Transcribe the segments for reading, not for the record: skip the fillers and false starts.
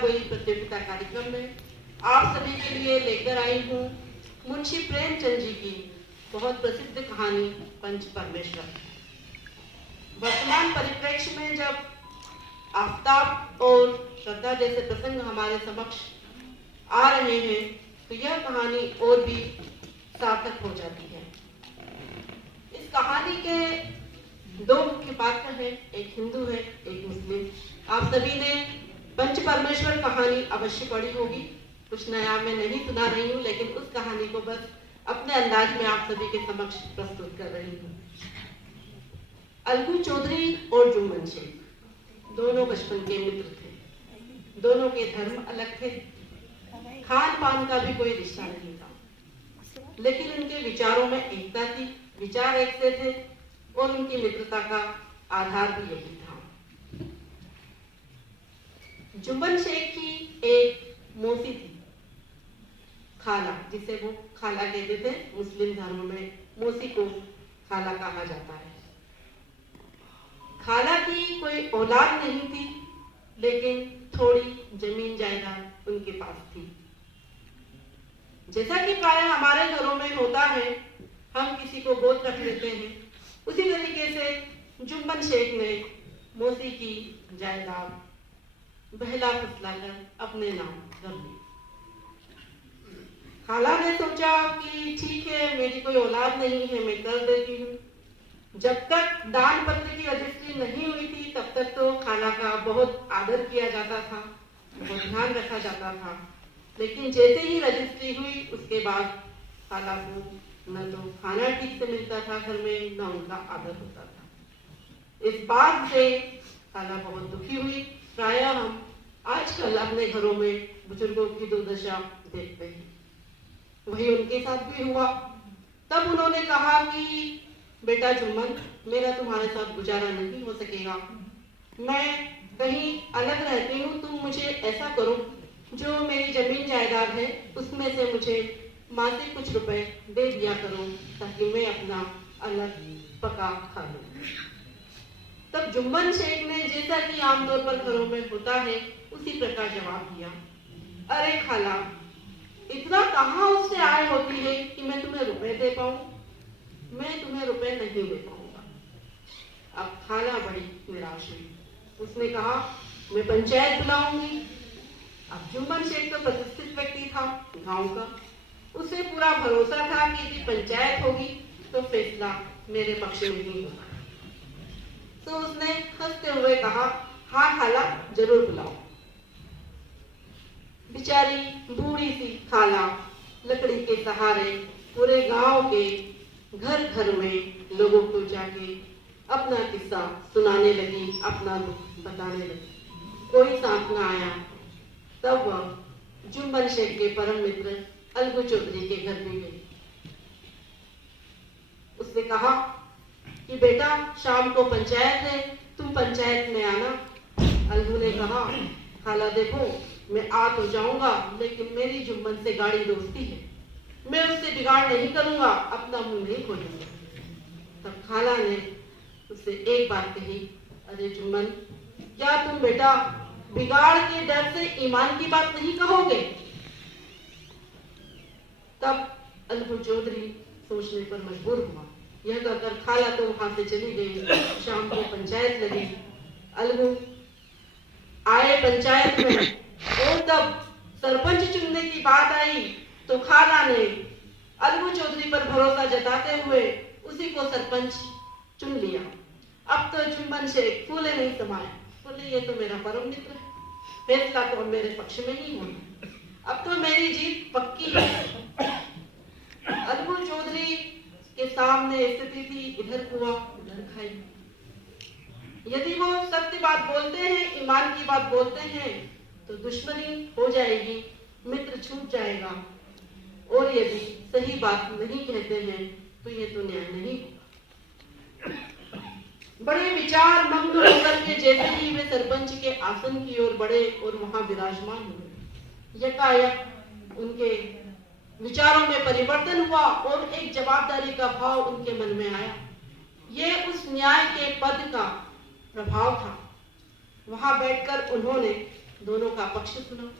कोई प्रतियोगिता कार्यक्रम में आप सभी के लिए लेकर आई हूँ मुंशी प्रेमचंद जी की बहुत प्रसिद्ध कहानी पंच परमेश्वर। वर्तमान परिप्रेक्ष्य में जब आफताब और श्रद्धा जैसे प्रसंग हमारे समक्ष आ रहे हैं तो यह कहानी और भी सार्थक हो जाती है। इस कहानी के दो मुख्य पात्र हैं, एक हिंदू है, एक मुस्लिम। आप सभी ने पंच परमेश्वर कहानी अवश्य पढ़ी होगी, कुछ नया मैं नहीं सुना रही हूँ, लेकिन उस कहानी को बस अपने अंदाज में आप सभी के समक्ष प्रस्तुत कर रही हूँ। अलगू चौधरी और जुम्मन शेख दोनों बचपन के मित्र थे। दोनों के धर्म अलग थे, खान पान का भी कोई रिश्ता नहीं था, लेकिन उनके विचारों में एकता थी, विचार एक से थे और उनकी मित्रता का आधार भी यही था। जुम्मन शेख की एक मौसी थी, खाला, जिसे वो खाला कहते थे। मुस्लिम धर्म में मौसी को खाला कहा जाता है। खाला की कोई औलाद नहीं थी, लेकिन थोड़ी जमीन जायदाद उनके पास थी। जैसा कि प्राय हमारे घरों में होता है, हम किसी को गोद रख लेते हैं, उसी तरीके से जुम्मन शेख ने मौसी की जायदाद बहला फुसलाकर अपने नाम कर ली। खाला ने सोचा कि ठीक है, मेरी कोई औलाद नहीं है, मैं कर देती हूँ। जब तक दान पत्र की रजिस्ट्री नहीं हुई थी तब तक तो खाला का बहुत आदर किया जाता था, बहुत ध्यान रखा जाता था, लेकिन जैसे ही रजिस्ट्री हुई उसके बाद खाला को न तो खाना ठीक से मिलता था घर में, न उनका आदर होता था। इस बात से खाला बहुत दुखी हुई। प्राय हम आजकल अपने घरों में बुजुर्गों की दुर्दशा देखते हैं, वही उनके साथ भी हुआ। तब उन्होंने कहा कि बेटा जुम्मन, मेरा तुम्हारे साथ गुजारा नहीं हो सकेगा, मैं कहीं अलग रहती हूँ, तुम मुझे ऐसा करो, जो मेरी जमीन जायदाद है उसमें से मुझे मासिक कुछ रुपए दे दिया करो, ताकि मैं अपना अलग पका खा लूं। तब जुम्मन शेख ने, जैसा कि आमतौर पर घरों में होता है, उसी प्रकार जवाब दिया, अरे खाला, इतना कहाँ उससे आय होती है कि मैं तुम्हें रुपए दे पाऊं? मैं तुम्हें रुपए नहीं दे पाऊंगा। अब खाला बड़ी निराश हुई। उसने कहा, मैं पंचायत बुलाऊंगी। अब जुम्मन शेख तो प्रतिष्ठित व्यक्ति था गांव का, उसे पूरा भरोसा था कि यदि पंचायत होगी तो फैसला मेरे पक्ष में ही होगा। तो उसने हंसते हुए कहा, हाँ खाला, जरूर बुलाओ। बेचारी बूढ़ी सी खाला लकड़ी के सहारे पूरे गांव के घर घर में लोगों को जाके अपना किस्सा सुनाने लगी, अपना दुख बताने लगी। कोई साथ न आया। तब वह जुम्मन शेख के परम मित्र अलगू चौधरी के घर में गई। उसने कहा कि बेटा, शाम को पंचायत है, तुम पंचायत में आना। अलगू ने कहा, खाला देखो, मैं आ तो जाऊंगा, लेकिन मेरी जुम्मन से गाड़ी दोस्ती है, मैं उससे बिगाड़ नहीं करूंगा, अपना मुंह नहीं खोलूंगा। तब खाला ने उससे एक बात कही, अरे जुम्मन, क्या तुम बेटा बिगाड़ के डर से ईमान की बात नहीं कहोगे? तब अलगू चौधरी सोचने पर मजबूर हुआ। यह कहकर खाला तो वहां से चली गई। शाम को पंचायत लगी, अलगू आए पंचायत में, और तब सरपंच चुनने की बात आई तो खाला ने अलगू चौधरी पर भरोसा जताते हुए उसी को सरपंच चुन लिया। अब तो जुम्मन शेख फूले नहीं समाए, बोले ये तो मेरा परम मित्र है, फैसला तो मेरे पक्ष में ही होना, अब तो मेरी जीत पक्की है। अलगू चौधरी के सामने स्थिति थी, इधर कुआ उधर खाई। यदि वो सत्य बात बोलते हैं, ईमान की बात बोलते हैं, तो दुश्मनी हो जाएगी, मित्र छूट जाएगा, और यदि सही बात नहीं कहते हैं तो ये तो न्याय नहीं होगा। बड़े विचार मग्न होकर के जैसे ही वे सरपंच के आसन की ओर बढ़े और वहां विराजमान हुए, यकायक उनके विचारों में परिवर्तन हुआ और एक जवाबदारी का भाव उनके मन में आया। ये उस न्याय के पद का प्रभाव था। वहां बैठकर उन्होंने दोनों का पक्ष सुना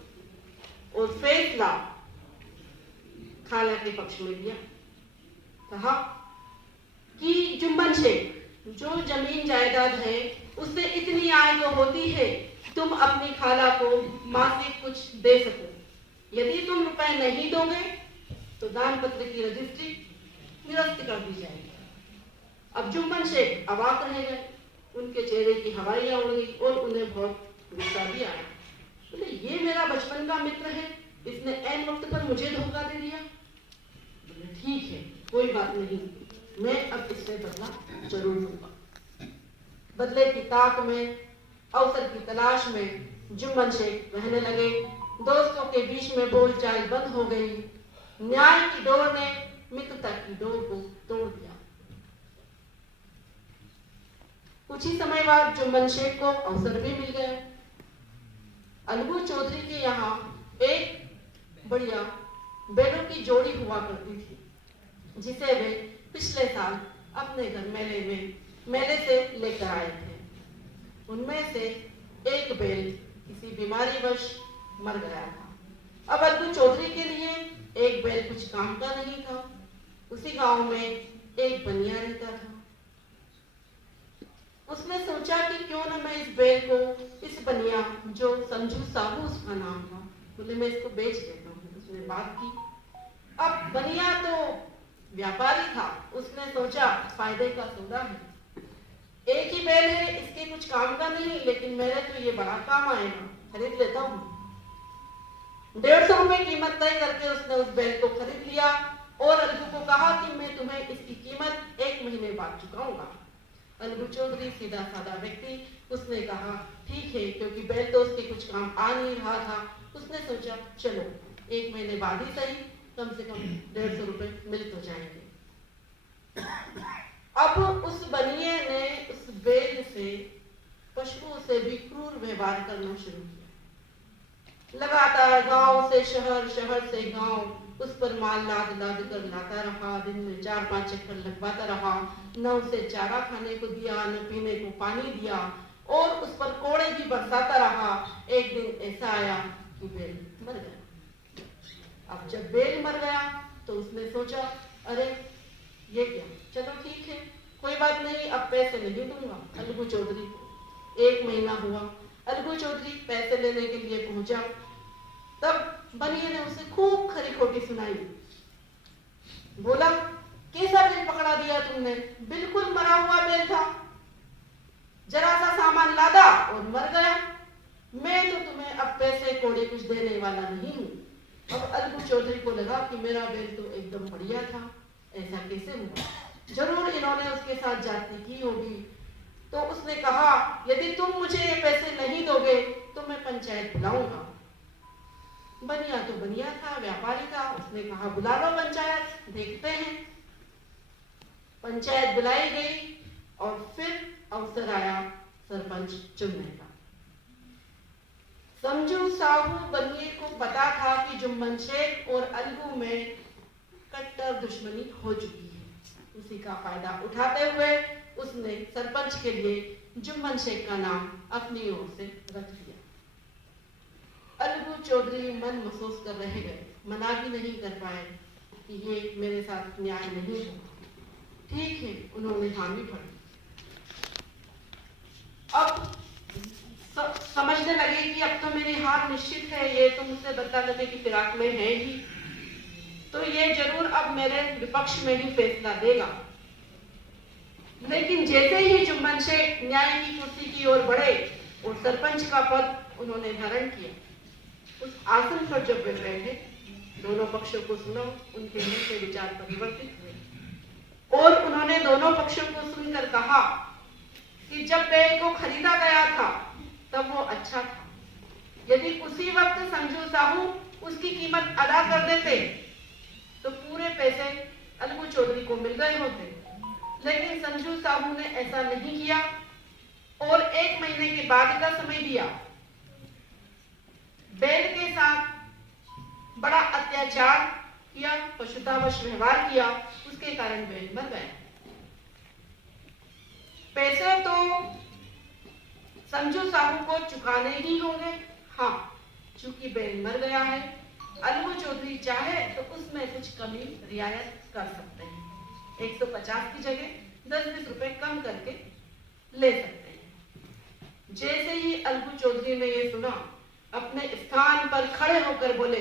और फैसला खाला के पक्ष में दिया। कहा कि जुम्मन शेख, जो जमीन जायदाद है उससे इतनी आय तो होती है, तुम अपनी खाला को मासिक कुछ दे सको। यदि तुम रुपए नहीं दोगे तो दान पत्र की रजिस्ट्री निरस्त कर दी जाएगी। अब जुम्मन शेख अवाक रह गए, उनके चेहरे की हवाइयां उड़ गई और उन्हें बहुत गुस्सा भी आया। बोले, ये मेरा बचपन का मित्र है, इसने ऐन वक्त पर मुझे धोखा दे दिया। बोले, ठीक है, कोई बात नहीं, मैं अब इससे बदला जरूर लूंगा। बदले की ताक में, अवसर की तलाश में जुम्मन शेख रहने लगे। दोस्तों के बीच में बोलचाल बंद हो गई। न्याय की डोर ने मित्रता की डोर को तोड़ दिया। कुछ ही समय बाद जुम्मन शेख को अवसर भी मिल गया। अलगू चौधरी के यहाँ एक बढ़िया बैलों की जोड़ी हुआ करती थी, जिसे वे पिछले साल अपने घर मेले से लेकर आए थे। उनमें से एक बैल किसी बीमारीवश मर गया था। अब अलगू चौधरी के लिए एक बैल कुछ काम का नहीं था। उसी गांव में एक बनिया रहता था। उसने सोचा कि क्यों न मैं इस बैल को, इस बनिया, जो संजू साहू उसका नाम था, बोले मैं इसको बेच देता हूँ। उसने बात की। अब बनिया तो व्यापारी था, उसने सोचा फायदे का सौदा है, एक ही बैल है, इसके कुछ काम का नहीं, लेकिन मेरे तो ये बड़ा काम आएगा, खरीद लेता हूँ। 150 रुपए कीमत तय करके उसने उस बैल को खरीद लिया और अलगू को कहा कि मैं तुम्हें इसकी कीमत 1 महीने बाद चुकाऊंगा। अलगू चौधरी सीधा साधा व्यक्ति, उसने कहा ठीक है, क्योंकि बैल तो उसके कुछ काम आ नहीं रहा था। उसने सोचा चलो 1 महीने बाद ही सही, कम से कम 150 रुपए मिल तो जाएंगे। अब उस बनिए ने उस बैल से, पशुओं से भी क्रूर व्यवहार करना शुरू किया। लगातार गांव से शहर, शहर से गांव उस पर माल लाद लाद कर लाता रहा। दिन में 4-5 चक्कर लगवाता रहा। न उसे चारा खाने को दिया, न पीने को पानी दिया और उस पर कोड़े भी बरसाता रहा। एक दिन ऐसा आया कि बैल मर गया। अब जब बैल मर गया तो उसने सोचा अरे ये क्या, चलो ठीक है, कोई बात नहीं, अब पैसे नहीं दूंगा अलगू चौधरी को। 1 महीना हुआ, अलगू चौधरी पैसे लेने के लिए पहुंचा। तब बनिए ने उसे खूब खरी खोटी सुनाई। बोला कैसा बैल पकड़ा दिया तुमने, बिल्कुल मरा हुआ बैल था, जरा सा सामान लादा और मर गया। मैं तो तुम्हें अब पैसे कोड़े कुछ देने वाला नहीं हूँ। अब अलगू चौधरी को लगा कि मेरा बैल तो एकदम बढ़िया था, ऐसा कैसे हुआ, जरूर इन्होंने उसके साथ जाति की होगी। तो उसने कहा यदि तुम मुझे ये पैसे नहीं दोगे तो मैं पंचायत बुलाऊंगा। बनिया तो बनिया था, व्यापारी था, उसने कहा बुला लो पंचायत, देखते हैं। पंचायत बुलाई गई और फिर अवसर आया सरपंच चुनने का। संजू साहू बनिए को पता था कि जुम्मन शेख और अलगू में कट्टर दुश्मनी हो चुकी है। उसी का फायदा उठाते हुए उसने सरपंच के लिए जुम्मन शेख का नाम अपनी ओर से रख दिया। अलगू चौधरी मन महसूस कर रह गए, मना भी नहीं कर पाए कि ये मेरे साथ न्याय नहीं होगा। ठीक है, उन्होंने हामी भरी। अब समझने लगे कि अब तो मेरी हार निश्चित है, ये तो मुझसे बदला लेने की फिराक में है ही, तो ये जरूर अब मेरे विपक्ष में ही फैसला देगा। लेकिन जैसे ही जुम्मन शेख न्याय की कुर्सी की ओर बढ़े और सरपंच का पद उन्होंने धारण किया, उस आसन पर जब वे बैठे, दोनों पक्षों को सुना, उनके मन के विचार परिवर्तित हुए और उन्होंने दोनों पक्षों को सुनकर कहा कि जब बैल को खरीदा गया था तब वो अच्छा था। यदि उसी वक्त संजू साहू उसकी कीमत अदा कर देते तो पूरे पैसे अलगू चौधरी को मिल गए होते, लेकिन संजू साहू ने ऐसा नहीं किया और 1 महीने के बाद का समय दिया। बैल के साथ बड़ा अत्याचार किया, पशुतावश व्यवहार किया, उसके कारण बैल मर गया। पैसे तो संजू साहू को चुकाने ही होंगे, हाँ, चूंकि बेन मर गया है, अलगू चौधरी चाहे तो उसमें कुछ कमी रियायत कर सकते हैं। 150 की जगह 10-20 रुपए कम करके ले सकते हैं। जैसे ही अलगू चौधरी ने ये सुना, अपने स्थान पर खड़े होकर बोले,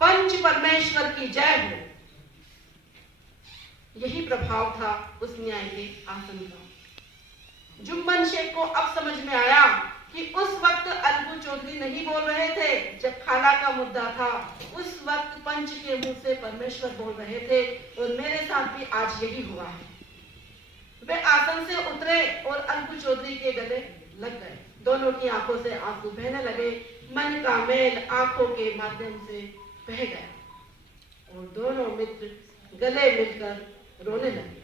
पंच परमेश्वर की जय हो। यही प्रभाव था उस न्याय के आसन का। जुम्मन शेख को अब समझ में आया कि उस वक्त अलगू चौधरी नहीं बोल रहे थे जब खाला का मुद्दा था, उस वक्त पंच के मुंह से परमेश्वर बोल रहे थे, और मेरे साथ भी आज यही हुआ है। वे आसन से उतरे और अलगू चौधरी के गले लग गए। दोनों की आंखों से आंसू बहने लगे, मन का मेल आंखों के माध्यम से बह गया और दोनों मित्र गले मिलकर रोने लगे।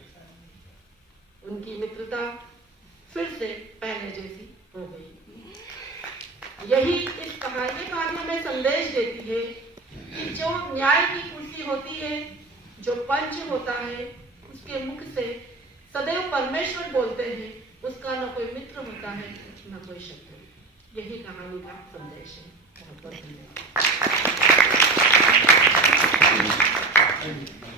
उनकी मित्रता फिर से पहले जैसी हो गई। यही इस कहानी हमें संदेश देती है कि जो न्याय की कुर्सी होती है, जो पंच होता है, उसके मुख से सदैव परमेश्वर बोलते हैं, उसका न कोई मित्र होता है न कोई शत्रु। यही कहानी का संदेश है। बहुत बहुत धन्यवाद।